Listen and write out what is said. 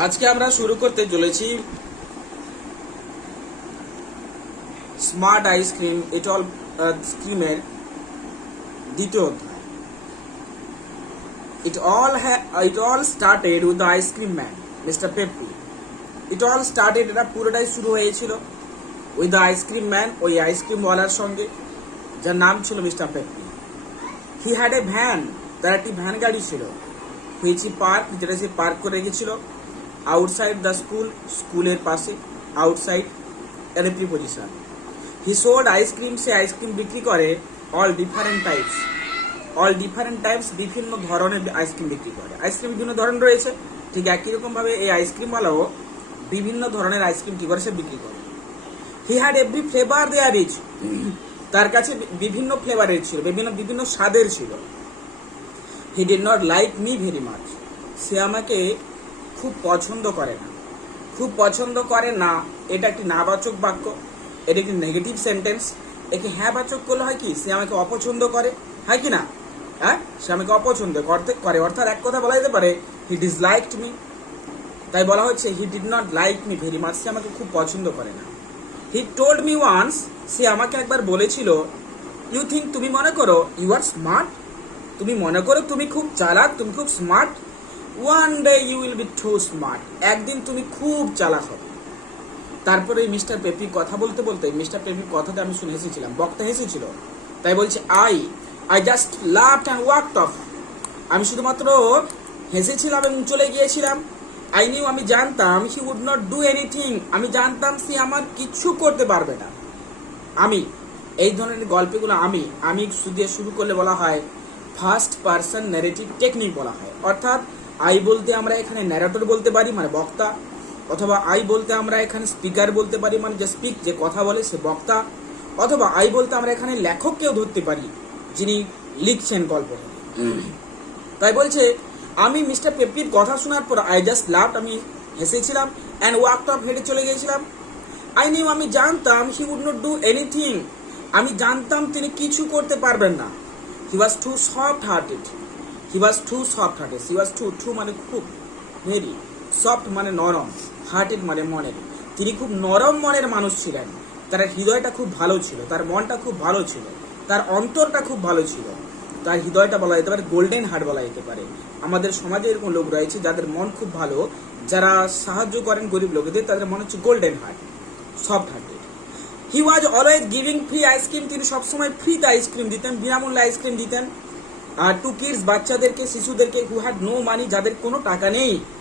আজকে আমরা শুরু করতে চলেছি স্মার্ট আইসক্রিম ইটল স্ক্রিমের দ্বিতীয় অধ্যায়। It all started with the ice cream man, Mr. Peppy. It all started, এটা পুরোটাই শুরু হয়েছিল উইথ দ্য আইসক্রিম ম্যান, ওই আইসক্রিম ওয়ালার সঙ্গে, যার নাম ছিল mister Peppy. He had a van, তার একটি ভ্যান গাড়ি ছিল, হুইচ হি পার্ক, যেটা সে পার্ক করে রেখেছিল আউটসাইড দ্য স্কুলের পাশে, আউটসাইড এর প্রিপোজিশন। হি সোল্ড আইসক্রিম, সে আইসক্রিম বিক্রি করে অল ডিফারেন্ট টাইপস, বিভিন্ন ধরনের আইসক্রিম বিক্রি করে। আইসক্রিম বিভিন্ন ধরনের রয়েছে, ঠিক একই রকম ভাবে এই আইসক্রিমওয়ালাও বিভিন্ন ধরনের আইসক্রিম কি করে সে বিক্রি করে। He had every flavour there is, তার কাছে বিভিন্ন ফ্লেভারের ছিল, বিভিন্ন স্বাদের ছিল। He did not like me very much, সে আমাকে খুব পছন্দ করে না, এটা একটি নাবাচক বাক্য, এটা একটি নেগেটিভ সেন্টেন্স। একে হ্যাঁ বাচক করলে হয় কি, সে আমাকে অপছন্দ করে, হয় কি না? হ্যাঁ, সে আমাকে অপছন্দ করে, অর্থাৎ এক কথা বলা যেতে পারে হি ডিসলাইকড মি। তাই বলা হচ্ছে he did not like me very much, সে আমাকে খুব পছন্দ করে না। হি টোল্ড মি ওয়ান্স, সে আমাকে একবার বলেছিল, ইউ থিঙ্ক, তুমি মনে করো, ইউ আর স্মার্ট, তুমি মনে করো তুমি খুব চালাক, তুমি খুব smart. One day you will be too smart, একদিন তুমি খুব চালাক হবে। তারপরে মিস্টার পেপি কথা বলতে মিস্টার পেপির কথাতে আমি শুনে হেসেছিলাম, বক্তা হেসেছিল। তাই বলছে I just laughed and walked of, আমি শুধুমাত্র হেসেছিলাম এবং চলে গিয়েছিলাম। আই নিউ, আমি জানতাম, he would not do anything, আমি জানতাম সে আমার কিছু করতে পারবে না। আমি, এই ধরনের গল্পগুলো আমি দিয়ে শুরু করলে বলা হয় ফার্স্ট পারসন ন্যারেটিভ টেকনিক বলা হয়। অর্থাৎ আই বলতে আমরা এখানে ন্যারেটর বলতে পারি, মানে বক্তা, অথবা আই বলতে আমরা এখানে স্পিকার বলতে পারি, মানে যে কথা বলে সে বক্তা, অথবা আই বলতে আমরা এখানে লেখককেও ধরতে পারি, যিনি লিখছেন গল্প। তাই বলছে আমি মিস্টার পেপির কথা শোনার পর আই জাস্ট লাফড, আমি হেসেছিলাম, অ্যান্ড ওয়াকড অফ, হেঁটে চলে গিয়েছিলাম। আই নিউ, আমি জানতাম, he would not do anything, আমি জানতাম তিনি কিছু করতে পারবেন না। He was too soft hearted, he was too মানে খুব, ভেরি, সফট মানে নরম, হার্টেড মানে মনের, তিনি খুব নরম মনের মানুষ ছিলেন। তার হৃদয়টা খুব ভালো ছিল, তার মনটা খুব ভালো ছিল, তার অন্তরটা খুব ভালো ছিল। তার হৃদয়টা বলা যেতে পারে গোল্ডেন হার্ট বলা যেতে পারে। আমাদের সমাজে এরকম লোক রয়েছে যাদের মন খুব ভালো, যারা সাহায্য করেন গরিব লোকেদের, তাদের মনে হচ্ছে golden heart, soft hearted. He was always giving free ice cream, তিনি সবসময় ফ্রিতে আইসক্রিম দিতেন, বিনামূল্যে আইসক্রিম দিতেন। আর টু কিডস, বাচ্চাদেরকে, শিশুদেরকে, হু হ্যাড নো মানি, যাদের কোনো টাকা নেই,